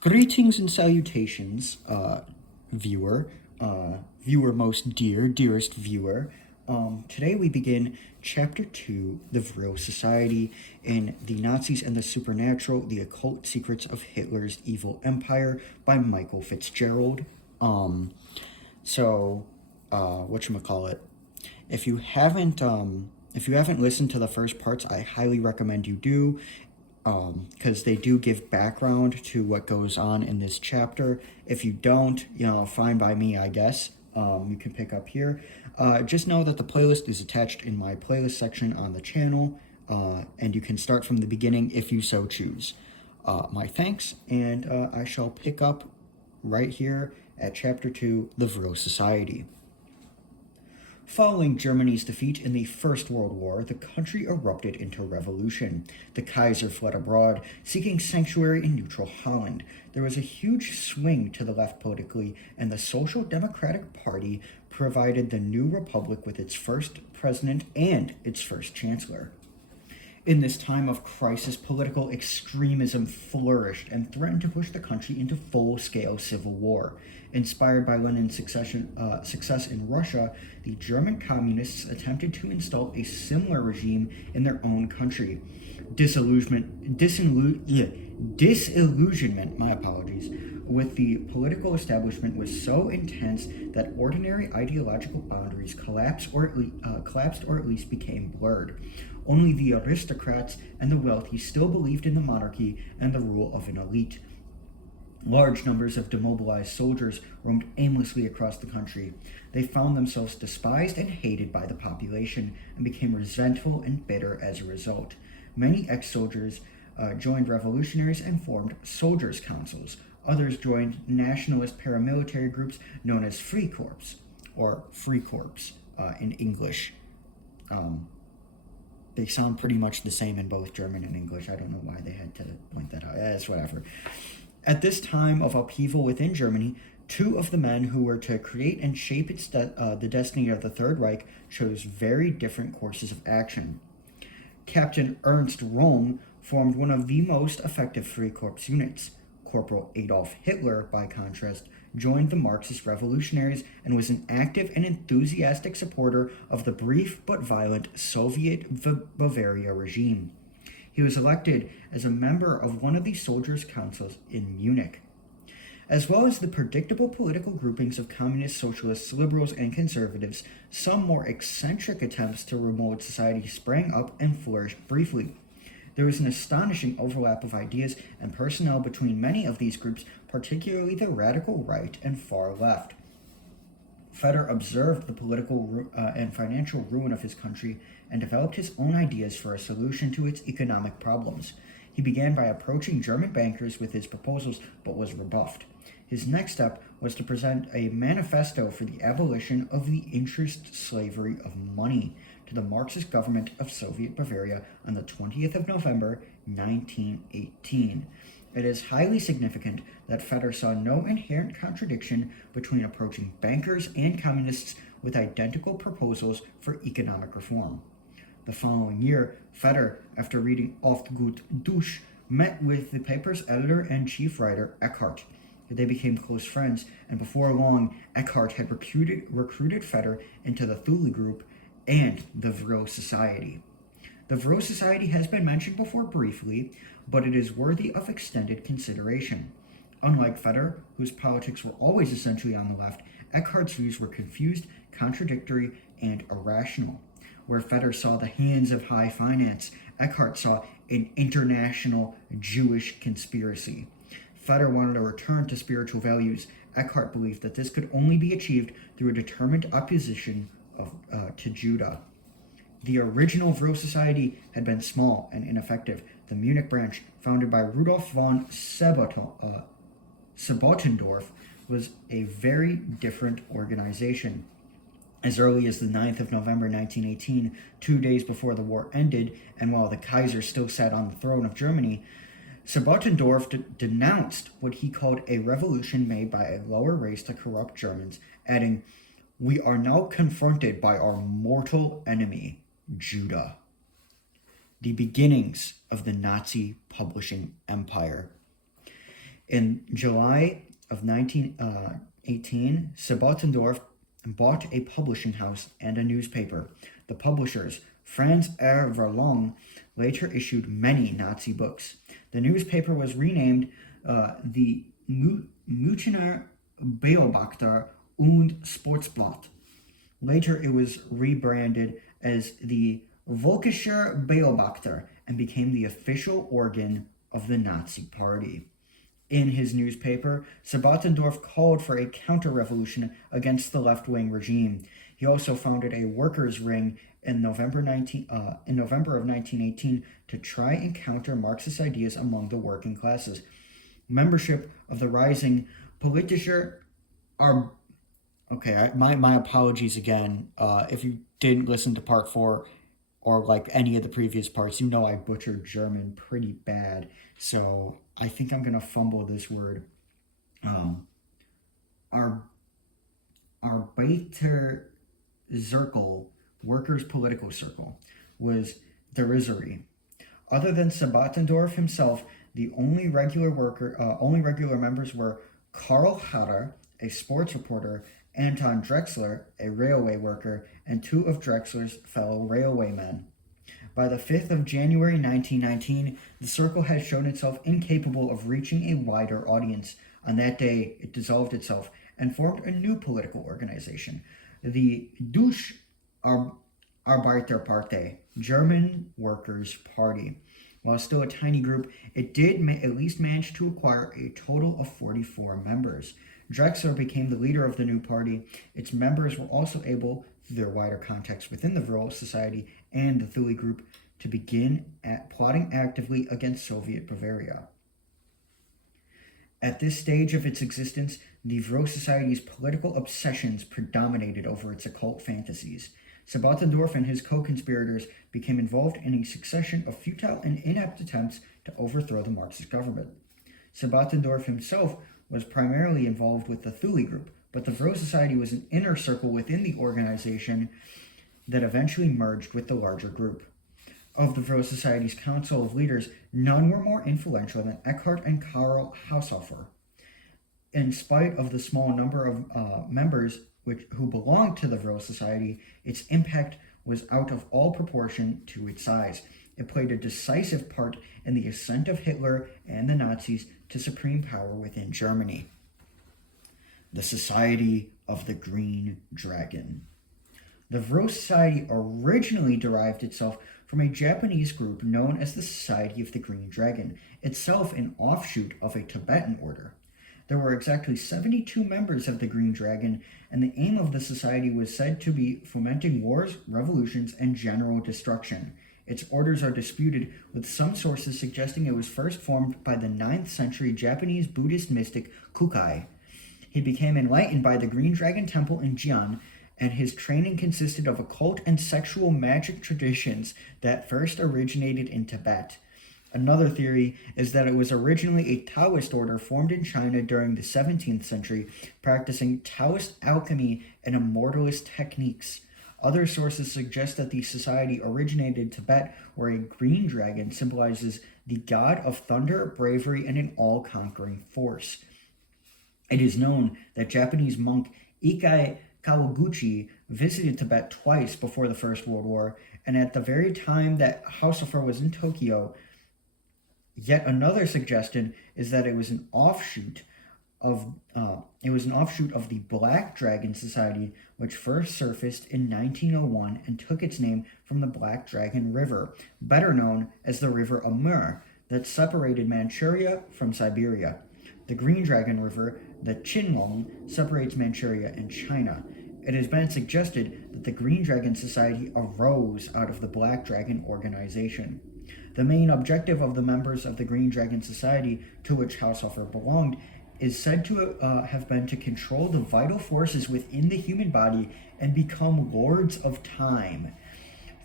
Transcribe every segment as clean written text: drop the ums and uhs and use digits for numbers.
Greetings and salutations, viewer, viewer most dearest viewer. Today we begin Chapter 2, The VRIL Society, in The Nazis and the Supernatural, The Occult Secrets of Hitler's Evil Empire by Michael Fitzgerald. Whatchamacallit, if you haven't, if you haven't listened to the first parts, I highly recommend you do, because they do give background to what goes on in this chapter. If you don't, fine by me, I guess. You can pick up here. Just know that the playlist is attached in my playlist section on the channel, and you can start from the beginning if you so choose. My thanks, and I shall pick up right here at Chapter 2, The VRIL Society. Following Germany's defeat in the First World War, the country erupted into revolution. The Kaiser fled abroad, seeking sanctuary in neutral Holland. There was a huge swing to the left politically, and the Social Democratic Party provided the new republic with its first president and its first chancellor. In this time of crisis, political extremism flourished and threatened to push the country into full-scale civil war. Inspired by Lenin's success in Russia, the German communists attempted to install a similar regime in their own country. Disillusionment, my apologies, with the political establishment was so intense that ordinary ideological boundaries collapsed or at least became blurred. Only the aristocrats and the wealthy still believed in the monarchy and the rule of an elite. Large numbers of demobilized soldiers roamed aimlessly across the country. They found themselves despised and hated by the population and became resentful and bitter as a result. Many ex-soldiers joined revolutionaries and formed soldiers' councils. Others joined nationalist paramilitary groups known as Freikorps, or Freikorps in English. They sound pretty much the same in both German and English. I don't know why they had to point that out. It's whatever. At this time of upheaval within Germany, two of the men who were to create and shape the destiny of the Third Reich chose very different courses of action. Captain Ernst Röhm formed one of the most effective Freikorps units. Corporal Adolf Hitler, by contrast, joined the Marxist revolutionaries and was an active and enthusiastic supporter of the brief but violent Soviet Bavaria regime. He was elected as a member of one of the soldiers' councils in Munich. As well as the predictable political groupings of communists, socialists, liberals, and conservatives, some more eccentric attempts to remold society sprang up and flourished briefly. There was an astonishing overlap of ideas and personnel between many of these groups, particularly the radical right and far left. Feder observed the political and financial ruin of his country and developed his own ideas for a solution to its economic problems. He began by approaching German bankers with his proposals, but was rebuffed. His next step was to present a manifesto for the abolition of the interest slavery of money to the Marxist government of Soviet Bavaria on the 20th of November, 1918. It is highly significant that Feder saw no inherent contradiction between approaching bankers and communists with identical proposals for economic reform. The following year, Feder, after reading Oft gut Dusch, met with the paper's editor and chief writer, Eckhart. They became close friends, and before long, Eckhart had recruited Feder into the Thule Group and the VRIL Society. The VRIL Society has been mentioned before briefly, but it is worthy of extended consideration. Unlike Feder, whose politics were always essentially on the left, Eckhart's views were confused, contradictory, and irrational. Where Feder saw the hands of high finance, Eckhart saw an international Jewish conspiracy. Feder wanted a return to spiritual values. Eckhart believed that this could only be achieved through a determined opposition to Judah. The original VRIL Society had been small and ineffective. The Munich branch, founded by Rudolf von Sebottendorf, was a very different organization. As early as the 9th of November 1918, 2 days before the war ended, and while the Kaiser still sat on the throne of Germany, Sebottendorf denounced what he called a revolution made by a lower race to corrupt Germans, adding, "We are now confronted by our mortal enemy, Judah." The beginnings of the Nazi publishing empire. In July of 1918, Sabotendorf bought a publishing house and a newspaper. The publishers, Franz R. Verlong, later issued many Nazi books. The newspaper was renamed the Münchner Beobachter und Sportsblatt. Later, it was rebranded as the Völkischer Beobachter and became the official organ of the Nazi Party. In his newspaper, Sabotendorf called for a counter-revolution against the left-wing regime. He also founded a workers' ring in November of 1918 to try and counter Marxist ideas among the working classes. Membership of the rising Politischer are okay. My apologies again. If you didn't listen to part 4 or like any of the previous parts, you know I butchered German pretty bad. So I think I'm gonna fumble this word. Our Arbeiterzirkel, workers' political circle, was derisory. Other than Sabotendorf himself, the only regular members were Karl Hatter, a sports reporter, Anton Drexler, a railway worker, and 2 of Drexler's fellow railwaymen. By the 5th of January 1919, the circle had shown itself incapable of reaching a wider audience. On that day, it dissolved itself and formed a new political organization, the Deutsche Arbeiterpartei, German Workers' Party. While still a tiny group, it did at least manage to acquire a total of 44 members. Drexler became the leader of the new party. Its members were also able, through their wider contacts within the VRIL Society and the Thule Group, to begin plotting actively against Soviet Bavaria. At this stage of its existence, the VRIL Society's political obsessions predominated over its occult fantasies. Sabotendorf and his co-conspirators became involved in a succession of futile and inept attempts to overthrow the Marxist government. Sabotendorf himself was primarily involved with the Thule Group, but the VRIL Society was an inner circle within the organization that eventually merged with the larger group. Of the VRIL Society's Council of Leaders, none were more influential than Eckhart and Karl Haushofer. In spite of the small number of members who belonged to the VRIL Society, its impact was out of all proportion to its size. It played a decisive part in the ascent of Hitler and the Nazis to supreme power within Germany. The Society of the Green Dragon. The VRIL Society originally derived itself from a Japanese group known as the Society of the Green Dragon, itself an offshoot of a Tibetan order. There were exactly 72 members of the Green Dragon, and the aim of the society was said to be fomenting wars, revolutions, and general destruction. Its orders are disputed, with some sources suggesting it was first formed by the 9th century Japanese Buddhist mystic Kukai. He became enlightened by the Green Dragon Temple in Jian, and his training consisted of occult and sexual magic traditions that first originated in Tibet. Another theory is that it was originally a Taoist order formed in China during the 17th century, practicing Taoist alchemy and immortalist techniques. Other sources suggest that the society originated in Tibet, where a green dragon symbolizes the god of thunder, bravery, and an all-conquering force. It is known that Japanese monk Ikai Kawaguchi visited Tibet twice before the First World War, and at the very time that Haushofer was in Tokyo. Yet another suggestion is that it was an offshoot of the Black Dragon Society, which first surfaced in 1901 and took its name from the Black Dragon River, better known as the River Amur, that separated Manchuria from Siberia. The Green Dragon River, the Qinlong, separates Manchuria and China. It has been suggested that the Green Dragon Society arose out of the Black Dragon organization. The main objective of the members of the Green Dragon Society, to which Haushofer belonged, is said to have been to control the vital forces within the human body and become lords of time.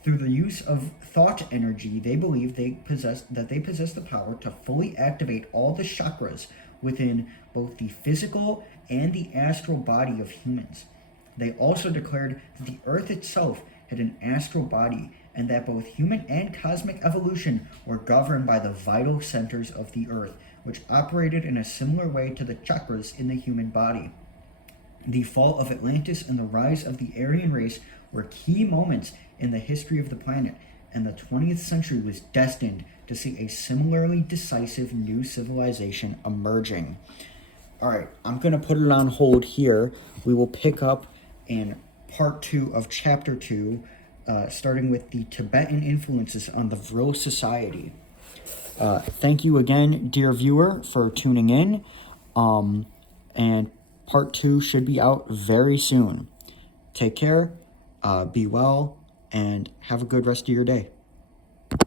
Through the use of thought energy, they believe they possess the power to fully activate all the chakras within both the physical and the astral body of humans. They also declared that the earth itself had an astral body, and that both human and cosmic evolution were governed by the vital centers of the earth, which operated in a similar way to the chakras in the human body. The fall of Atlantis and the rise of the Aryan race were key moments in the history of the planet, and the 20th century was destined to see a similarly decisive new civilization emerging. All right, I'm going to put it on hold here. We will pick up in part 2 of chapter 2, starting with the Tibetan influences on the VRIL society. Thank you again, dear viewer, for tuning in. And part 2 should be out very soon. Take care, be well, and have a good rest of your day.